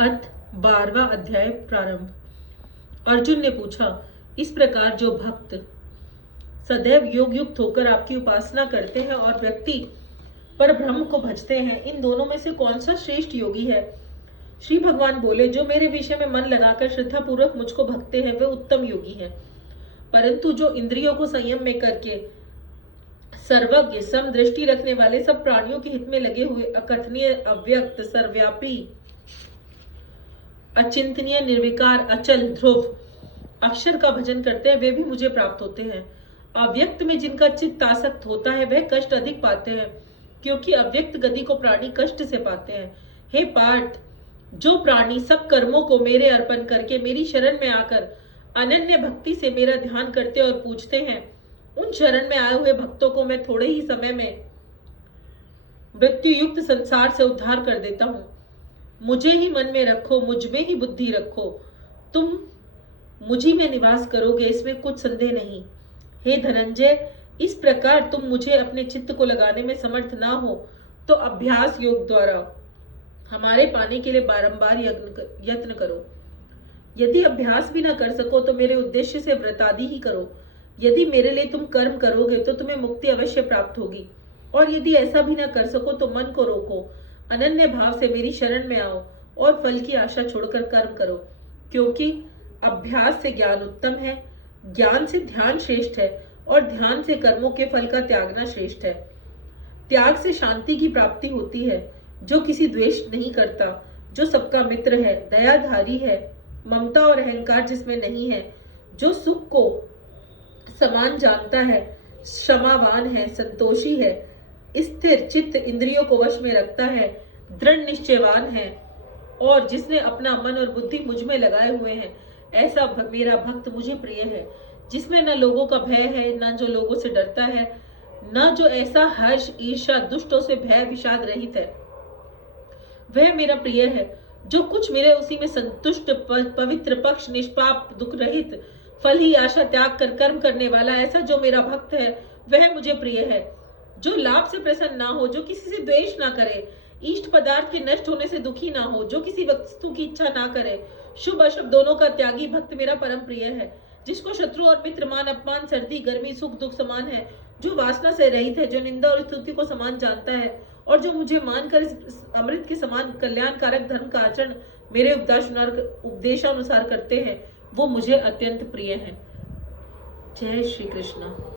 अथ 12वां अध्याय प्रारंभ। अर्जुन ने पूछा, इस प्रकार जो भक्त सदैव योग युक्त होकर आपकी उपासना करते हैं और व्यक्ति पर ब्रह्म को भजते हैं, इन दोनों में से कौन सा श्रेष्ठ योगी है? श्री भगवान बोले, जो मेरे विषय में मन लगाकर श्रद्धा पूर्वक मुझको भक्ते हैं वे उत्तम योगी हैं। परंतु जो इंद्रियों को संयम में करके सर्वज्ञ समदृष्टि रखने वाले, सब प्राणियों के हित में लगे हुए, अकथनीय, अव्यक्त, सर्वव्यापी, अचिंतनीय, निर्विकार, अचल, ध्रुव अक्षर का भजन करते हैं, वे भी मुझे प्राप्त होते हैं। अव्यक्त में जिनका चित्त आसक्त होता है वह कष्ट अधिक पाते हैं, क्योंकि अव्यक्त गति को प्राणी कष्ट से पाते हैं। हे पार्थ, जो प्राणी सब कर्मों को मेरे अर्पण करके मेरी शरण में आकर अनन्य भक्ति से मेरा ध्यान करते और पूछते हैं, उन शरण में आए हुए भक्तों को मैं थोड़े ही समय में मृत्यु युक्त संसार से उद्धार कर देता हूं। मुझे ही मन में रखो, मुझ में ही बुद्धि रखो, तुम मुझी में निवास करोगे, इसमें कुछ संदेह नहीं। हे धनंजय, इस प्रकार तुम मुझे अपने चित्त को लगाने में समर्थ ना हो तो अभ्यास योग द्वारा हमारे पाने के लिए बारंबार यत्न करो। यदि अभ्यास भी ना कर सको तो मेरे उद्देश्य से व्रतादि ही करो। यदि मेरे लिए तुम कर्म करोगे तो तुम्हें मुक्ति अवश्य प्राप्त होगी, और यदि ऐसा भी ना कर सको तो मन को रोको, अनन्य भाव से मेरी शरण में आओ और फल की आशा छोड़कर कर्म करो, क्योंकि अभ्यास से ज्ञान उत्तम है, ज्ञान से ध्यान श्रेष्ठ है, और ध्यान से कर्मों के फल का त्यागना श्रेष्ठ है। त्याग से शांति की प्राप्ति होती है, जो किसी द्वेष नहीं करता, जो सबका मित्र है, दयाधारी है, ममता और अहंकार जिसमें नहीं है, जो सुख को समान जानता है, क्षमावान है, संतोषी है, स्थिर चित्त, इंद्रियों को वश में रखता है, दृढ़ निश्चयवान है, और जिसने अपना मन और बुद्धि मुझ में लगाए हुए हैं, ऐसा मेरा भक्त मुझे प्रिय है, जिसमें न लोगों का भय है, न जो लोगों से डरता है, न जो ऐसा हर्ष, ईर्ष्या, दुष्टों से भय विषाद रहित है। वह मेरा प्रिय है, जो कुछ मेरे उसी में संतुष्ट, पवित्र, पक्ष, निष्पाप, दुख रहित, फल ही आशा त्याग कर कर्म करने वाला, ऐसा जो मेरा भक्त है वह मुझे प्रिय है। जो लाभ से प्रसन्न ना हो, जो किसी से द्वेष ना करे, इष्ट पदार्थ के नष्ट होने से दुखी ना हो, जो किसी वस्तु की इच्छा ना करे, शुभ अशुभ दोनों का त्यागी भक्त मेरा परम प्रिय है। जिसको शत्रु और मित्र, मान अपमान, सर्दी गर्मी, सुख दुख समान है, जो वासना से रहित है, जो निंदा और स्तुति को समान जानता है, और जो मुझे मानकर इस अमृत के समान कल्याणकारक धर्म का आचरण मेरे उपदेशानुसार करते हैं, वो मुझे अत्यंत प्रिय है। जय श्री कृष्ण।